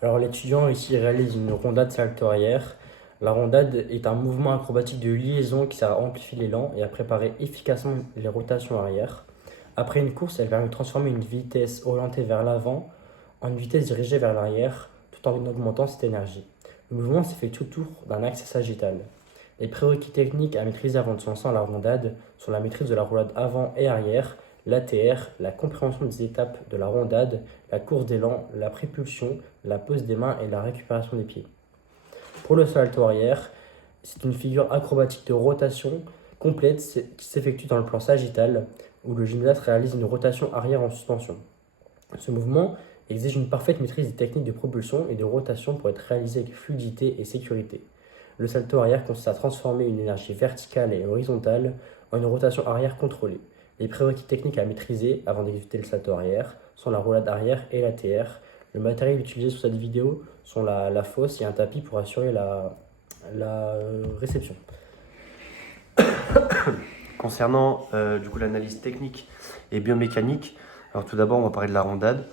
Alors l'étudiant ici réalise une rondade salto arrière. La rondade est un mouvement acrobatique de liaison qui sert à amplifier l'élan et à préparer efficacement les rotations arrière. Après une course, elle permet de transformer une vitesse orientée vers l'avant en une vitesse dirigée vers l'arrière tout en augmentant cette énergie. Le mouvement s'effectue autour d'un axe sagittal. Les prérequis techniques à maîtriser avant de se lancer dans la rondade sont la maîtrise de la roulade avant et arrière, l'ATR, la compréhension des étapes de la rondade, la course d'élan, la prépulsion, la pose des mains et la récupération des pieds. Pour le salto arrière, c'est une figure acrobatique de rotation complète qui s'effectue dans le plan sagittal où le gymnaste réalise une rotation arrière en suspension. Ce mouvement exige une parfaite maîtrise des techniques de propulsion et de rotation pour être réalisé avec fluidité et sécurité. Le salto arrière consiste à transformer une énergie verticale et horizontale en une rotation arrière contrôlée. Les prérequis techniques à maîtriser avant d'exécuter le salto arrière sont la roulade arrière et la TR. Le matériel utilisé sur cette vidéo sont la fosse et un tapis pour assurer la réception. Concernant l'analyse technique et biomécanique, alors tout d'abord on va parler de la rondade.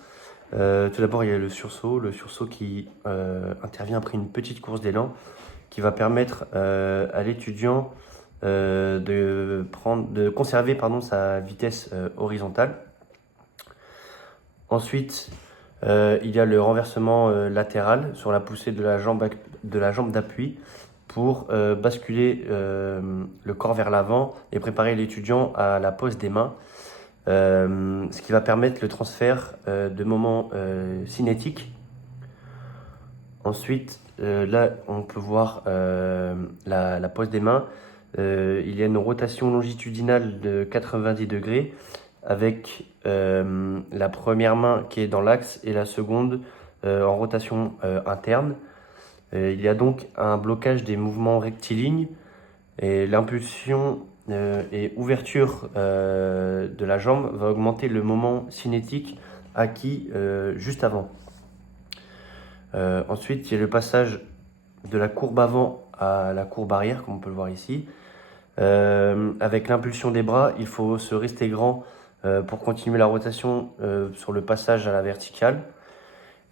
Tout d'abord il y a le sursaut qui intervient après une petite course d'élan qui va permettre à l'étudiant de conserver sa vitesse horizontale. Ensuite, il y a le renversement latéral sur la poussée de la jambe d'appui pour basculer le corps vers l'avant et préparer l'étudiant à la pose des mains, ce qui va permettre le transfert de moments cinétiques. Ensuite, là, on peut voir la pose des mains. Il y a une rotation longitudinale de 90 degrés avec la première main qui est dans l'axe et la seconde en rotation interne. Il y a donc un blocage des mouvements rectilignes et l'impulsion et ouverture de la jambe va augmenter le moment cinétique acquis juste avant. Ensuite, il y a le passage de la courbe avant à la courbe arrière, comme on peut le voir ici. Avec l'impulsion des bras, il faut se rester grand pour continuer la rotation sur le passage à la verticale.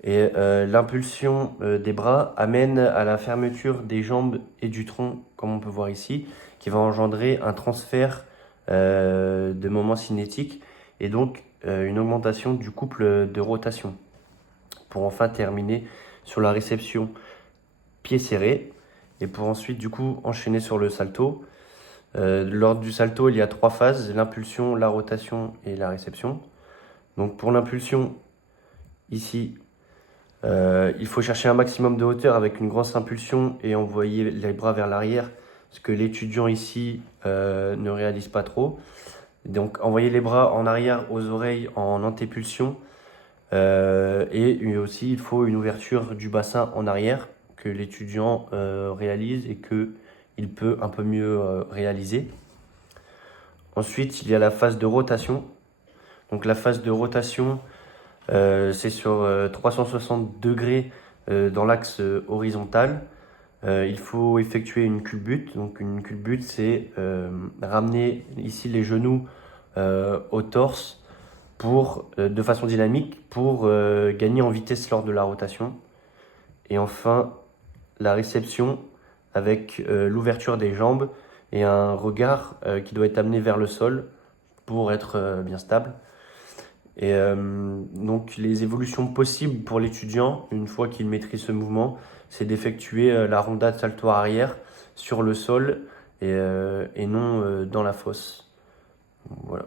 Et l'impulsion des bras amène à la fermeture des jambes et du tronc, comme on peut voir ici, qui va engendrer un transfert de moments cinétiques et donc une augmentation du couple de rotation. Pour enfin terminer sur la réception pied serré et pour ensuite enchaîner sur le salto. Lors du salto, il y a 3 phases, l'impulsion, la rotation et la réception. Donc pour l'impulsion, ici, il faut chercher un maximum de hauteur avec une grosse impulsion et envoyer les bras vers l'arrière, ce que l'étudiant ici ne réalise pas trop. Donc envoyer les bras en arrière aux oreilles en antépulsion et aussi il faut une ouverture du bassin en arrière que l'étudiant réalise et qu'il peut un peu mieux réaliser. Ensuite, il y a la phase de rotation. Donc la phase de rotation, c'est sur 360 degrés dans l'axe horizontal. Il faut effectuer une culbute. Donc une culbute, c'est ramener ici les genoux au torse de façon dynamique pour gagner en vitesse lors de la rotation. Et enfin, la réception avec l'ouverture des jambes et un regard qui doit être amené vers le sol pour être bien stable. Et donc les évolutions possibles pour l'étudiant, une fois qu'il maîtrise ce mouvement, c'est d'effectuer la rondade salto arrière sur le sol et non dans la fosse. Voilà.